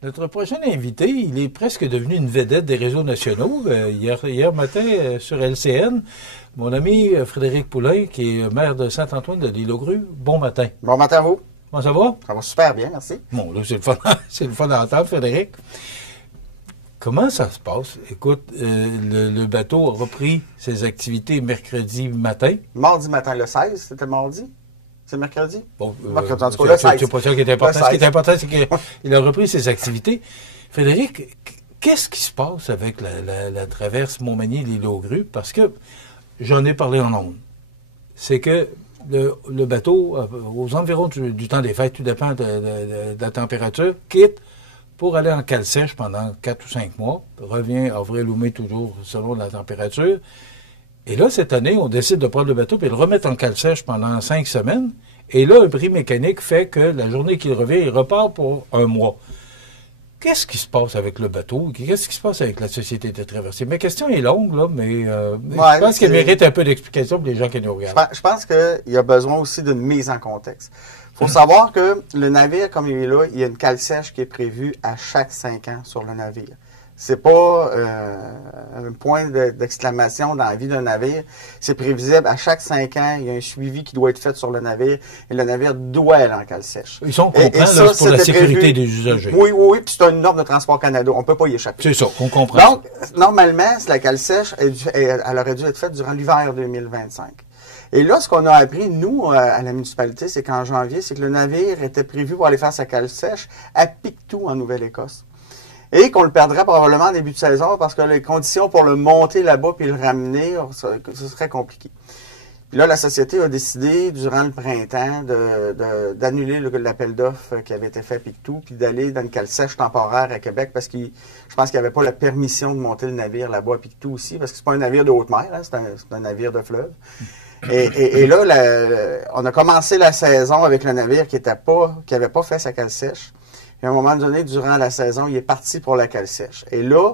Notre prochain invité, il est presque devenu une vedette des réseaux nationaux. Hier matin, sur LCN, mon ami Frédéric Poulain, qui est maire de Saint-Antoine de l'Île-aux-Grues. Bon matin. Bon matin à vous. Comment ça va? Ça va super bien, merci. Bon, là, c'est le fun d'entendre, Frédéric. Comment ça se passe? Écoute, le bateau a repris ses activités mercredi matin. Mardi matin, le 16, c'était mardi? C'est mercredi? Bon, mercredi, en tout cas, le 16. C'est pas ça qui est important. Ce qui est important, c'est qu'il a repris ses activités. Frédéric, qu'est-ce qui se passe avec la traverse Montmagny-l'Île-aux-Grues? Parce que j'en ai parlé en ondes. C'est que le bateau, aux environs du temps des fêtes, tout dépend de la température, quitte pour aller en cale sèche pendant 4 ou 5 mois, revient avril ou mai toujours selon la température. Et là, cette année, on décide de prendre le bateau et de le remettre en cale sèche pendant 5 semaines. Et là, un bris mécanique fait que la journée qu'il revient, il repart pour 1 mois. Qu'est-ce qui se passe avec le bateau? Qu'est-ce qui se passe avec la Société des traversiers? Ma question est longue, là, mais je pense qu'elle mérite un peu d'explication pour les gens qui nous regardent. Je pense qu'il y a besoin aussi d'une mise en contexte. Il faut savoir que le navire, comme il est là, il y a une cale sèche qui est prévue à chaque 5 ans sur le navire. C'est pas un point d'exclamation dans la vie d'un navire. C'est prévisible. À chaque 5 ans, il y a un suivi qui doit être fait sur le navire et le navire doit aller en cale sèche. Ils sont comprends, là, c'est pour la sécurité des usagers. Oui, puis c'est une norme de Transport Canada. On peut pas y échapper. C'est ça, on comprend. Donc, normalement, la cale sèche, elle aurait dû être faite durant l'hiver 2025. Et là, ce qu'on a appris, nous, à la municipalité, c'est qu'en janvier, c'est que le navire était prévu pour aller faire sa cale sèche à Pictou, en Nouvelle-Écosse. Et qu'on le perdrait probablement en début de saison parce que les conditions pour le monter là-bas puis le ramener, ce serait compliqué. Puis là, la société a décidé, durant le printemps, d'annuler l'appel d'offres qui avait été fait à Pictou puis d'aller dans une cale sèche temporaire à Québec parce que je pense qu'il n'y avait pas la permission de monter le navire là-bas à Pictou aussi parce que c'est pas un navire de haute mer, hein, c'est un navire de fleuve. Et là, on a commencé la saison avec le navire qui avait pas fait sa cale sèche. Et à un moment donné, durant la saison, il est parti pour la cale sèche. Et là,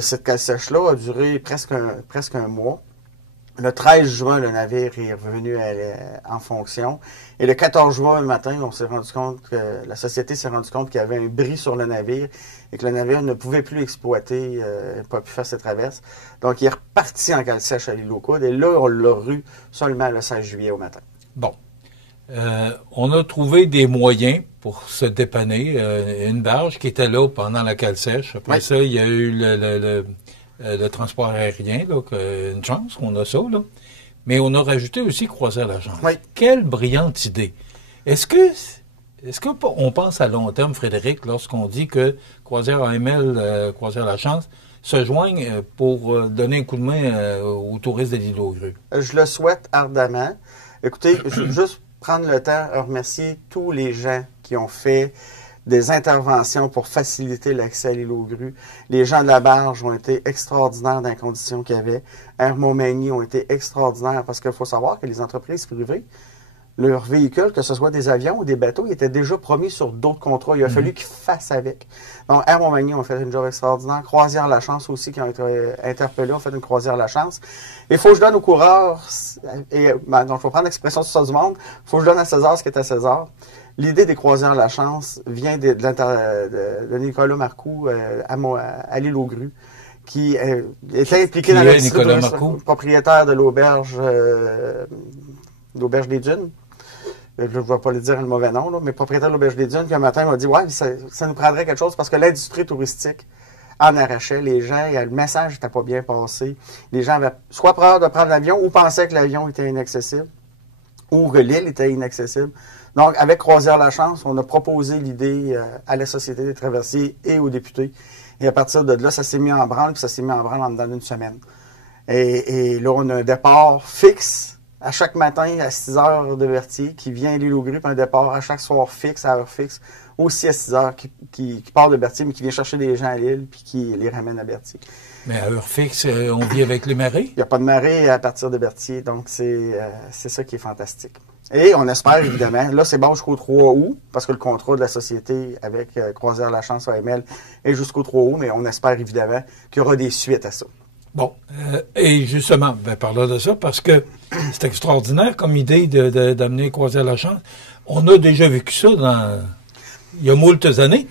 cette cale sèche-là a duré presque un mois. Le 13 juin, le navire est revenu en fonction. Et le 14 juin, le matin, on s'est rendu compte que la société s'est rendu compte qu'il y avait un bris sur le navire et que le navire ne pouvait plus exploiter, pas pu faire ses traverses. Donc, il est reparti en cale sèche à l'île aux Coudes. Et là, on l'a revu seulement le 16 juillet au matin. Bon. On a trouvé des moyens pour se dépanner. Une barge qui était là pendant la cale sèche. Après ça, il y a eu le transport aérien. Là, une chance qu'on a ça. Là. Mais on a rajouté aussi Croisière la Chance. Oui. Quelle brillante idée. Est-ce qu'on pense à long terme, Frédéric, lorsqu'on dit que Croisière AML, Croisière la Chance, se joignent pour donner un coup de main aux touristes de l'Île-aux-Grues? Je le souhaite ardemment. Écoutez, juste prendre le temps de remercier tous les gens qui ont fait des interventions pour faciliter l'accès à l'Île-aux-Grues. Les gens de la barge ont été extraordinaires dans les conditions qu'il y avait. Air Montmagny ont été extraordinaires parce qu'il faut savoir que les entreprises privées, leurs véhicules, que ce soit des avions ou des bateaux, ils étaient déjà promis sur d'autres contrats. Il a fallu qu'ils fassent avec. Donc, Air Montmagny ont fait une job extraordinaire. Croisière la Chance aussi, qui ont été interpellés, ont fait une Croisière la Chance. Et il faut que je donne aux coureurs, donc il faut prendre l'expression sur ça du monde, il faut que je donne à César ce qui est à César. L'idée des Croisières la Chance vient de Nicolas Marcoux à l'Île-aux-Grues, qui était impliqué dans le propriétaire de l'auberge des Dunes. Je ne vais pas le dire le mauvais nom, là, mais propriétaire de l'auberge des Dunes, qui un matin m'a dit « Ouais, ça nous prendrait quelque chose parce que l'industrie touristique en arrachait. Les gens, le message n'était pas bien passé. Les gens avaient soit peur de prendre l'avion ou pensaient que l'avion était inaccessible ou que l'île était inaccessible. Donc, avec Croisière la Chance, on a proposé l'idée à la Société des traversiers et aux députés. Et à partir de là, ça s'est mis en branle, puis ça s'est mis en branle en dedans d'une semaine. Et là, on a un départ fixe à chaque matin à 6 heures de Berthier, qui vient à l'Île-aux-Grues, puis un départ à chaque soir fixe, à heure fixe, aussi à 6 heures, qui part de Berthier, mais qui vient chercher des gens à l'île, puis qui les ramène à Berthier. Mais à heure fixe, on vit avec les marées? Il n'y a pas de marée à partir de Berthier, donc c'est ça qui est fantastique. Et on espère, évidemment, là, c'est bon jusqu'au 3 août, parce que le contrat de la société avec Croisière la Chance AML est jusqu'au 3 août, mais on espère, évidemment, qu'il y aura des suites à ça. Bon, et justement, parlons de ça, parce que c'est extraordinaire comme idée d'amener Croisière la Chance. On a déjà vécu ça il y a moultes années.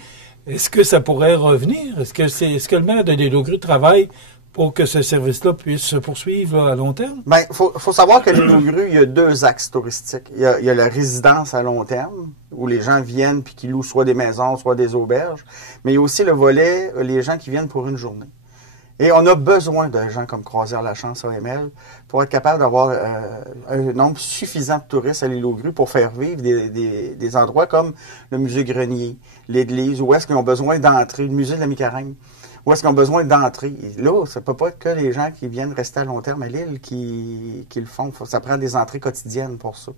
Est-ce que ça pourrait revenir? Est-ce que le maire de l'île aux Grues travaille pour que ce service-là puisse se poursuivre là, à long terme? Bien, faut savoir que l'île aux Grues, il y a 2 axes touristiques. Il y a la résidence à long terme, où les gens viennent puis qui louent soit des maisons, soit des auberges. Mais il y a aussi le volet, les gens qui viennent pour une journée. Et on a besoin de gens comme Croisière-la-Chance AML pour être capable d'avoir un nombre suffisant de touristes à l'île aux Grues pour faire vivre des endroits comme le musée Grenier, l'église, où est-ce qu'ils ont besoin d'entrer, le musée de la Micarène, où est-ce qu'ils ont besoin d'entrer. Et là, ça peut pas être que les gens qui viennent rester à long terme à l'île qui le font. Ça prend des entrées quotidiennes pour ça.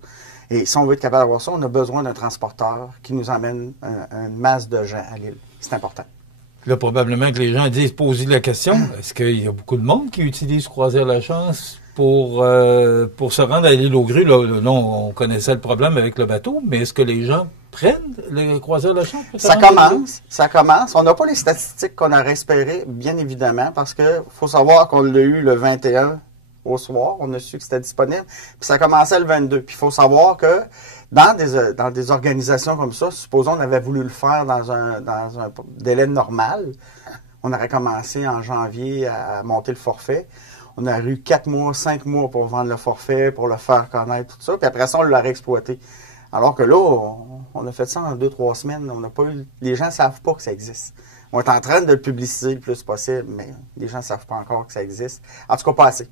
Et si on veut être capable d'avoir ça, on a besoin d'un transporteur qui nous emmène une masse de gens à l'île. C'est important. Là, probablement que les gens disent, poser la question, est-ce qu'il y a beaucoup de monde qui utilise Croisière-la-Chance pour se rendre à l'île aux Grues? Là, on connaissait le problème avec le bateau, mais est-ce que les gens prennent le Croisière-la-Chance? Ça commence. On n'a pas les statistiques qu'on aurait espérées, bien évidemment, parce que faut savoir qu'on l'a eu le 21 au soir. On a su que c'était disponible. Puis ça commençait le 22. Puis il faut savoir que dans des organisations comme ça, supposons on avait voulu le faire dans un délai normal, on aurait commencé en janvier à monter le forfait. On aurait eu 4 mois, 5 mois pour vendre le forfait, pour le faire connaître, tout ça. Puis après ça, on l'aurait exploité. Alors que là, on a fait ça en 2-3 semaines. On n'a pas eu, les gens ne savent pas que ça existe. On est en train de le publiciser le plus possible, mais les gens ne savent pas encore que ça existe. En tout cas, pas assez.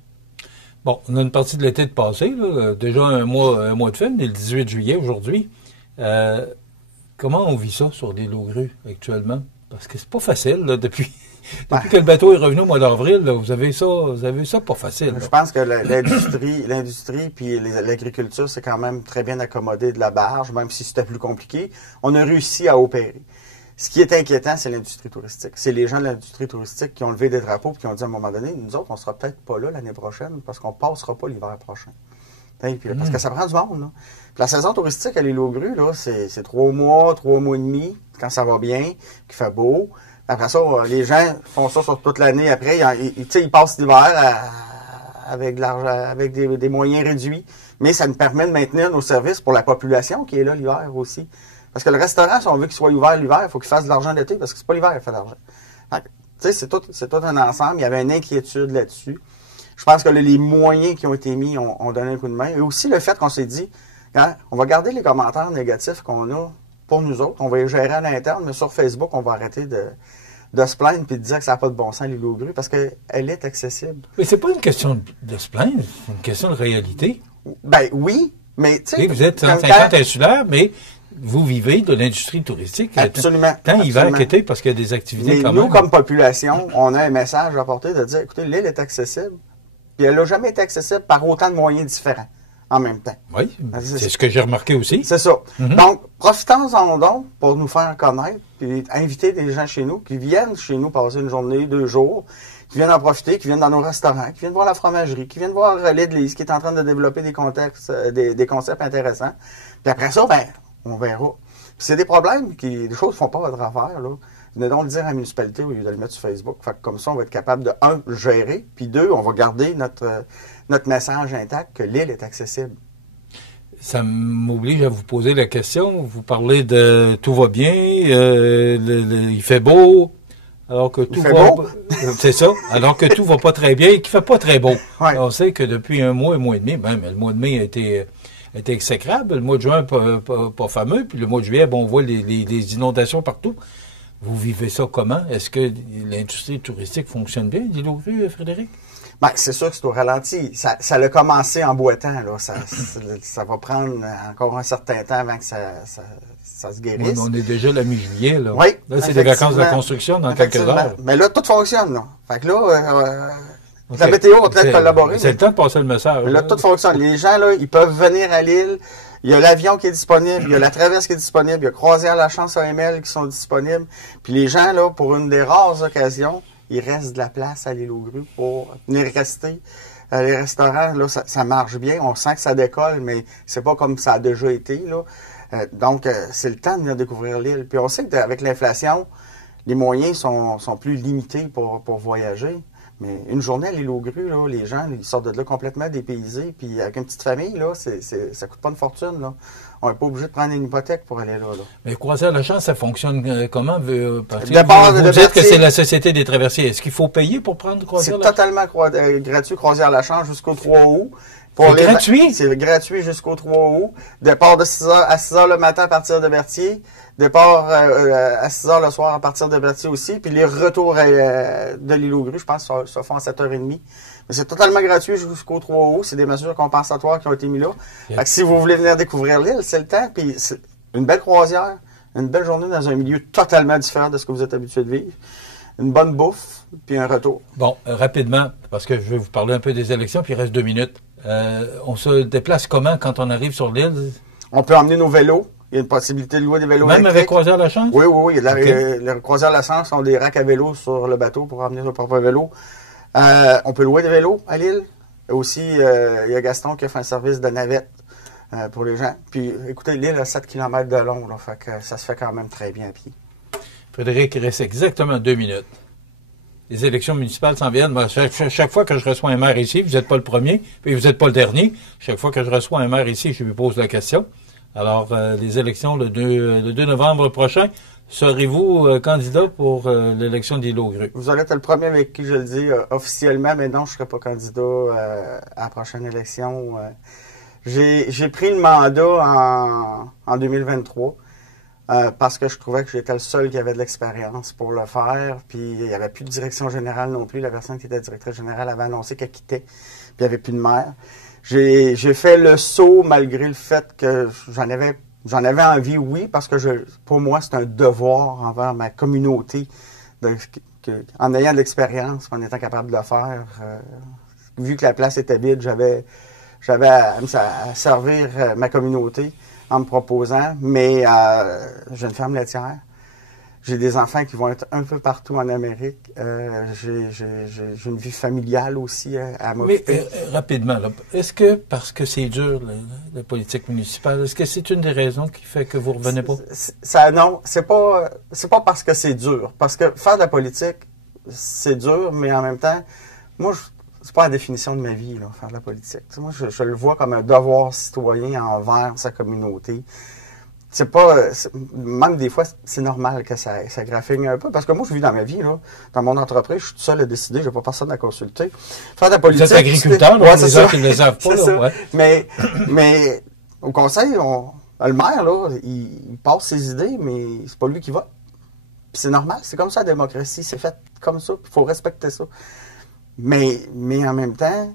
Bon, on a une partie de l'été de passé, là, déjà un mois de fin, le 18 juillet aujourd'hui. Comment on vit ça sur l'île aux Grues actuellement? Parce que c'est pas facile, là, depuis que le bateau est revenu au mois d'avril, là, vous avez ça pas facile. Là. Je pense que l'industrie puis l'agriculture, c'est quand même très bien accommodé de la barge, même si c'était plus compliqué. On a réussi à opérer. Ce qui est inquiétant, c'est l'industrie touristique. C'est les gens de l'industrie touristique qui ont levé des drapeaux et qui ont dit à un moment donné, nous autres, on sera peut-être pas là l'année prochaine parce qu'on passera pas l'hiver prochain. Puis, parce que ça prend du monde. Là. Puis la saison touristique à l'île aux Grues, là, c'est 3 mois et demi, quand ça va bien, qu'il fait beau. Après ça, les gens font ça sur toute l'année. Après, ils passent l'hiver avec de l'argent, avec des moyens réduits. Mais ça nous permet de maintenir nos services pour la population qui est là l'hiver aussi. Parce que le restaurant, si on veut qu'il soit ouvert l'hiver, il faut qu'il fasse de l'argent l'été, parce que c'est pas l'hiver qu'il fait de l'argent. Tu sais, c'est tout un ensemble. Il y avait une inquiétude là-dessus. Je pense que les moyens qui ont été mis ont donné un coup de main. Et aussi le fait qu'on s'est dit, hein, on va garder les commentaires négatifs qu'on a pour nous autres. On va les gérer à l'interne, mais sur Facebook, on va arrêter de se plaindre et de dire que ça n'a pas de bon sens l'île aux Grues, parce qu'elle est accessible. Mais c'est pas une question de se plaindre, c'est une question de réalité. Ben oui, mais tu sais... Vous êtes 150 insulaires, mais... Vous vivez de l'industrie touristique. Absolument. Tant hiver qu'été, parce qu'il y a des activités mais quand nous, même. comme population, on a un message à porter de dire, écoutez, l'île est accessible. Puis elle n'a jamais été accessible par autant de moyens différents en même temps. Oui, c'est ce que j'ai remarqué aussi. C'est ça. Donc, profitons-en donc pour nous faire connaître, puis inviter des gens chez nous qui viennent chez nous passer une journée, 2 jours, qui viennent en profiter, qui viennent dans nos restaurants, qui viennent voir la fromagerie, qui viennent voir l'église, qui est en train de développer des concepts intéressants. Puis après ça, ben, on verra. C'est des problèmes, des choses ne font pas votre affaire. Là. Venez donc le dire à la municipalité au lieu de le mettre sur Facebook. Fait que comme ça, on va être capable de, 1, gérer, puis 2, on va garder notre message intact que l'île est accessible. Ça m'oblige à vous poser la question. Vous parlez de tout va bien, il fait beau, alors que tout va... C'est ça, alors que tout va pas très bien et qu'il fait pas très beau. Ouais. On sait que depuis un mois et demi, même le mois de mai a été exécrable. Le mois de juin, pas fameux. Puis le mois de juillet, bon, on voit les inondations partout. Vous vivez ça comment? Est-ce que l'industrie touristique fonctionne bien, l'île aux Grues, Frédéric? Ben, c'est sûr que c'est au ralenti. Ça a commencé en boitant. Là. Ça va prendre encore un certain temps avant que ça se guérisse. Oui, mais on est déjà la mi-juillet. Là, oui, là c'est des vacances de construction dans quelques heures. Mais là, tout fonctionne. Là. Fait que là... La météo va peut-être collaborer. C'est le temps de passer le message. Là, tout fonctionne. Les gens, là, ils peuvent venir à l'île. Il y a l'avion qui est disponible, il y a la traverse qui est disponible, il y a Croisière-la-Chance AML qui sont disponibles. Puis les gens, là, pour une des rares occasions, il reste de la place à l'île aux Grues pour venir rester. Les restaurants, là, ça marche bien. On sent que ça décolle, mais c'est pas comme ça a déjà été, là. Donc, c'est le temps de venir découvrir l'île. Puis on sait qu'avec l'inflation, les moyens sont plus limités pour voyager. Mais une journée à l'île aux grues, là, les gens, ils sortent de là complètement dépaysés. Puis avec une petite famille, là, ça coûte pas une fortune. Là. On n'est pas obligé de prendre une hypothèque pour aller là. Mais Croisière-la-Chance, ça fonctionne comment? Parce que D'abord, vous dites que c'est la Société des traversiers. Est-ce qu'il faut payer pour prendre Croisière-la-Chance? C'est totalement gratuit, Croisière-la-Chance, jusqu'au 3 août. C'est gratuit? C'est gratuit jusqu'au 3 août. Départ de 6h à 6h le matin à partir de Berthier. Départ à 6h le soir à partir de Berthier aussi. Puis les retours de l'île aux grues, je pense, se font à 7h30. Mais c'est totalement gratuit jusqu'au 3 août. C'est des mesures compensatoires qui ont été mises là. Okay. Fait que si vous voulez venir découvrir l'île, c'est le temps. Puis c'est une belle croisière, une belle journée dans un milieu totalement différent de ce que vous êtes habitué de vivre. Une bonne bouffe, puis un retour. Bon, rapidement, parce que je vais vous parler un peu des élections, puis il reste 2 minutes. On se déplace comment quand on arrive sur l'île? On peut emmener nos vélos. Il y a une possibilité de louer des vélos Même électriques. avec Croisière-la-Chance? Oui, oui, oui. Les Croisière-la-Chance ont des racks à vélos sur le bateau pour emmener son propre vélo. On peut louer des vélos à l'île. Aussi, il y a Gaston qui a fait un service de navette pour les gens. Puis, écoutez, l'île a 7 km de long, là, fait que ça se fait quand même très bien à pied. Frédéric, il reste exactement 2 minutes. Les élections municipales s'en viennent. Moi, chaque fois que je reçois un maire ici, vous n'êtes pas le premier, puis vous n'êtes pas le dernier. Chaque fois que je reçois un maire ici, je lui pose la question. Alors, les élections le 2 novembre prochain, serez-vous candidat pour l'élection d'île aux grues? Vous allez être le premier avec qui je le dis officiellement, mais non, je ne serai pas candidat à la prochaine élection. J'ai pris le mandat en 2023. Parce que je trouvais que j'étais le seul qui avait de l'expérience pour le faire. Puis il n'y avait plus de direction générale non plus. La personne qui était directrice générale avait annoncé qu'elle quittait. Puis il n'y avait plus de maire. J'ai fait le saut malgré le fait que j'en avais envie, oui, parce que pour moi, c'est un devoir envers ma communauté. En ayant de l'expérience, en étant capable de le faire, vu que la place était vide, j'avais à servir ma communauté en me proposant, mais j'ai une ferme laitière. J'ai des enfants qui vont être un peu partout en Amérique. J'ai une vie familiale aussi à m'occuper. Mais rapidement, est-ce que parce que c'est dur, la politique municipale, est-ce que c'est une des raisons qui fait que vous ne revenez pas? Non, c'est pas parce que c'est dur. Parce que faire de la politique, c'est dur, mais en même temps, moi, c'est pas la définition de ma vie, là, faire de la politique. T'sais, moi, je le vois comme un devoir citoyen envers sa communauté. Même des fois, c'est normal que ça graffigne un peu. Parce que moi, je vis dans ma vie, là, dans mon entreprise, je suis tout seul à décider, je n'ai pas personne à consulter. Faire de la politique. Vous êtes agriculteur, ouais, les gens qui ne le savent pas. Là, ouais. Mais au conseil, le maire, là, il passe ses idées, mais c'est pas lui qui vote. Puis c'est normal, c'est comme ça la démocratie, c'est fait comme ça, il faut respecter ça. Mais en même temps,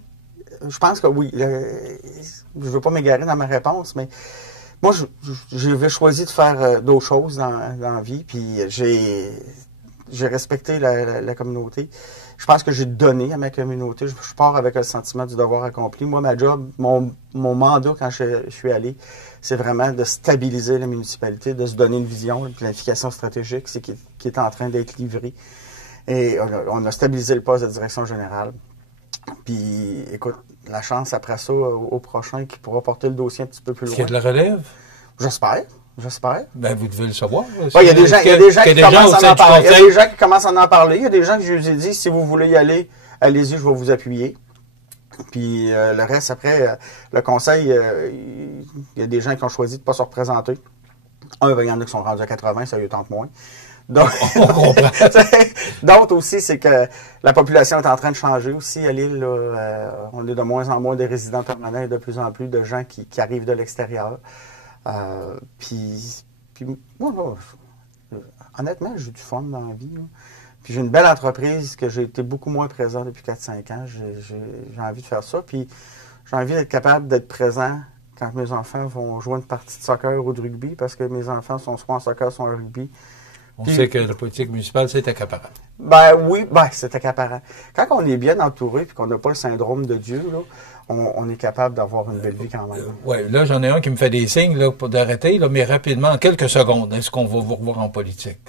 je pense que oui, je ne veux pas m'égarer dans ma réponse, mais moi, j'avais choisi de faire d'autres choses dans la vie, puis j'ai respecté la communauté. Je pense que j'ai donné à ma communauté. Je pars avec le sentiment du devoir accompli. Moi, ma job, mon mandat quand je suis allé, c'est vraiment de stabiliser la municipalité, de se donner une vision, une planification stratégique, c'est qui est en train d'être livrée. Et on a stabilisé le poste de direction générale. Puis, écoute, la chance après ça, au prochain, qui pourra porter le dossier un petit peu plus loin. Est-ce qu'il y a de la relève? J'espère. Ben, vous devez le savoir. Il y a des gens qui commencent à en parler. Il y a des gens qui commencent à en parler. Il y a des gens que je vous ai dit, si vous voulez y aller, allez-y, je vais vous appuyer. Puis, le reste, après, le conseil, il y a des gens qui ont choisi de ne pas se représenter. Il y en a qui sont rendus à 80, ça lui tente moins. Donc, on comprend. D'autres aussi, c'est que la population est en train de changer aussi à l'île. On est de moins en moins de résidents permanents et de plus en plus de gens qui arrivent de l'extérieur. Puis moi, honnêtement, j'ai du fun dans la vie. Là. Puis j'ai une belle entreprise que j'ai été beaucoup moins présent depuis 4-5 ans. J'ai envie de faire ça. Puis j'ai envie d'être capable d'être présent quand mes enfants vont jouer une partie de soccer ou de rugby, parce que mes enfants sont soit en soccer, soit en rugby. On sait que la politique municipale, c'est accaparant. Ben oui, c'est accaparant. Quand on est bien entouré et qu'on n'a pas le syndrome de Dieu, là, on est capable d'avoir une belle vie quand même. Oui, là, j'en ai un qui me fait des signes là, pour d'arrêter, mais rapidement, en quelques secondes, est-ce qu'on va vous revoir en politique?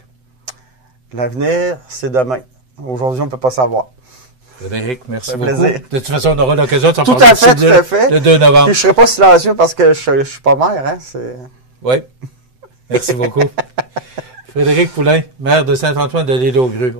L'avenir, c'est demain. Aujourd'hui, on ne peut pas savoir. Frédéric, merci beaucoup. Plaisir. De toute façon, on aura l'occasion de s'en parler le 2 novembre. Puis je ne serai pas silencieux parce que je ne suis pas maire. Hein? Oui. Merci beaucoup. Frédéric Poulain, maire de Saint-Antoine de l'Île aux Grues.